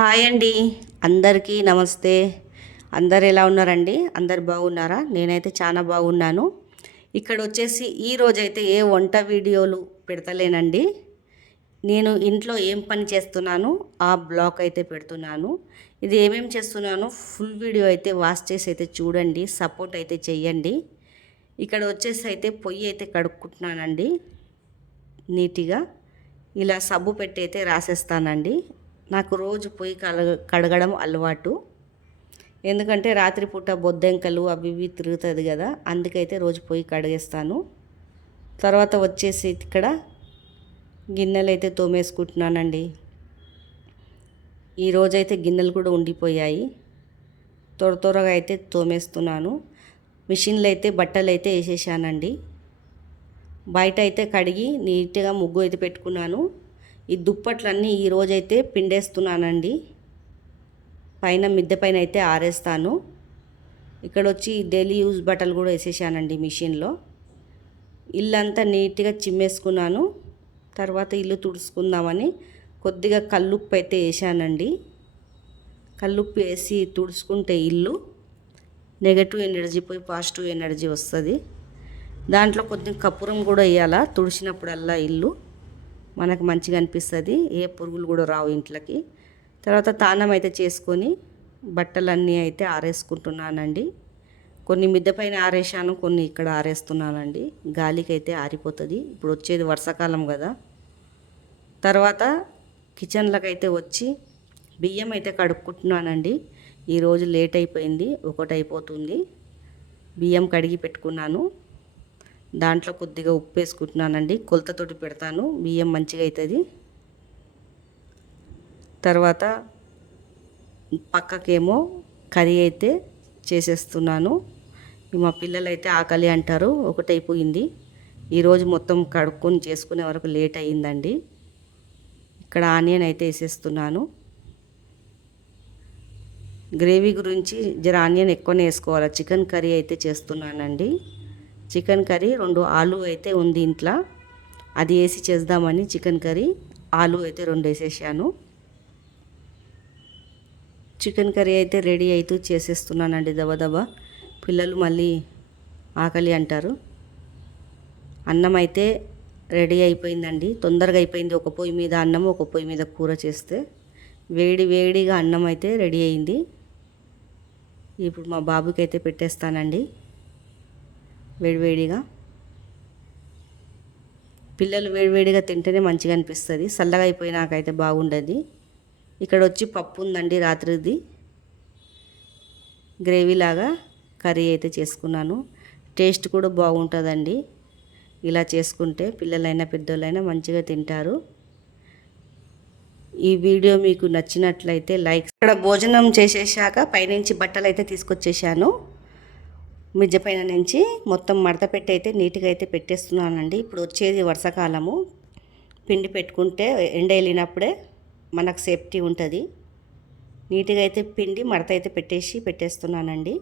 Hi అండి. అందరికీ నమస్తే. అందరు ఎలా ఉన్నారండి? అందరు బాగున్నారా? నేనైతే చాలా బాగున్నాను. ఇక్కడ వచ్చేసి ఈరోజైతే ఏ వంట వీడియోలు పెడతలేనండి. నేను ఇంట్లో ఏం పని చేస్తున్నాను ఆ బ్లాగ్ అయితే పెడుతున్నాను. ఇది ఏమేమి చేస్తున్నానో ఫుల్ వీడియో అయితే వాచ్ చేసి అయితే చూడండి, సపోర్ట్ అయితే చెయ్యండి. ఇక్కడ వచ్చేసి అయితే పొయ్యి అయితే కడుక్కుంటున్నానండి నీట్గా. ఇలా సబ్బు పెట్టి అయితే రాసేస్తానండి. నాకు రోజు పొయ్యి కడగడం అలవాటు. ఎందుకంటే రాత్రిపూట బొద్దెంకలు అవి ఇవి తిరుగుతుంది కదా, అందుకైతే రోజు పొయ్యి కడిగేస్తాను. తర్వాత వచ్చేసి ఇక్కడ గిన్నెలు అయితే తోమేసుకుంటున్నానండి. ఈరోజైతే గిన్నెలు కూడా ఉండిపోయాయి, త్వరగా అయితే తోమేస్తున్నాను. మిషన్లో అయితే బట్టలు అయితే వేసేసానండి. బయట అయితే కడిగి నీట్గా ముగ్గు అయితే పెట్టుకున్నాను. ఈ దుప్పట్లన్నీ ఈరోజైతే పిండేస్తున్నానండి. పైన మిద్దె పైన అయితే ఆరేస్తాను. ఇక్కడ వచ్చి డైలీ యూజ్ బట్టలు కూడా వేసేసానండి మిషన్లో. ఇల్లంతా నీట్గా చిమ్మేసుకున్నాను. తర్వాత ఇల్లు తుడుచుకుందామని కొద్దిగా కల్లుప్పు అయితే వేసానండి. కల్లుప్పు వేసి తుడుచుకుంటే ఇల్లు నెగటివ్ ఎనర్జీ పోయి పాజిటివ్ ఎనర్జీ వస్తుంది. దాంట్లో కొద్దిగా కర్పూరం కూడా వేయాలా తుడిచినప్పుడల్లా ఇల్లు మనకు మంచిగా అనిపిస్తుంది, ఏ పురుగులు కూడా రావు ఇంట్లోకి. తర్వాత తానం అయితే చేసుకొని బట్టలన్నీ అయితే ఆరేసుకుంటున్నానండి. కొన్ని మిద్దె పైన ఆరేసాను, కొన్ని ఇక్కడ ఆరేస్తున్నానండి. గాలికి అయితే ఆరిపోతుంది, ఇప్పుడు వచ్చేది వర్షాకాలం కదా. తర్వాత కిచెన్లోకి అయితే వచ్చి బియ్యం అయితే కడుక్కుంటున్నానండి. ఈరోజు లేట్ అయిపోయింది, 1 అయిపోతుంది. బియ్యం కడిగి పెట్టుకున్నాను. దాంట్లో కొద్దిగా ఉప్పు వేసుకుంటున్నానండి. కొలతతోటి పెడతాను, బియ్యం మంచిగా అవుతుంది. తర్వాత పక్కకేమో కర్రీ అయితే చేసేస్తున్నాను. మా పిల్లలు అయితే ఆకలి అంటారు, 1 అయిపోయింది. ఈరోజు మొత్తం కడుక్కొని చేసుకునే వరకు లేట్ అయ్యిందండి. ఇక్కడ ఆనియన్ అయితే వేసేస్తున్నాను. గ్రేవీ గురించి జర ఆనియన్ ఎక్కువనే వేసుకోవాలి. చికెన్ కర్రీ అయితే చేస్తున్నానండి. చికెన్ కర్రీ 2 ఆలు అయితే ఉంది ఇంట్లో, అది వేసి చేద్దామని చికెన్ కర్రీ ఆలు అయితే 2 వేసేసాను. చికెన్ కర్రీ అయితే రెడీ అవుతూ చేసేస్తున్నానండి దబదబా. పిల్లలు మళ్ళీ ఆకలి అంటారు. అన్నం అయితే రెడీ అయిపోయిందండి, తొందరగా అయిపోయింది. ఒక పొయ్యి మీద అన్నం, ఒక పొయ్యి మీద కూర చేస్తే వేడిగా అన్నం అయితే రెడీ అయింది. ఇప్పుడు మా బాబుకి అయితే పెట్టేస్తానండి వేడివేడిగా. పిల్లలు వేడివేడిగా తింటేనే మంచిగా అనిపిస్తుంది, చల్లగా అయిపోయినాకైతే బాగుండదు. ఇక్కడ వచ్చి పప్పు ఉందండి రాత్రిది, గ్రేవీలాగా కర్రీ అయితే చేసుకున్నాను. టేస్ట్ కూడా బాగుంటుందండి ఇలా చేసుకుంటే. పిల్లలైనా పెద్దోళ్ళైనా మంచిగా తింటారు. ఈ వీడియో మీకు నచ్చినట్లయితే లైక్. ఇక్కడ భోజనం చేసేసాక పైనుంచి బట్టలు అయితే తీసుకొచ్చేసాను. మిద్దె పైన నుంచి మొత్తం మడత పెట్టి అయితే నీట్గా అయితే పెట్టేస్తున్నానండి. ఇప్పుడు వచ్చేది వర్షాకాలము, పిండి పెట్టుకుంటే ఎండ వెళ్ళినప్పుడే మనకు సేఫ్టీ ఉంటుంది. నీట్గా అయితే పిండి మడత అయితే పెట్టేస్తున్నానండి.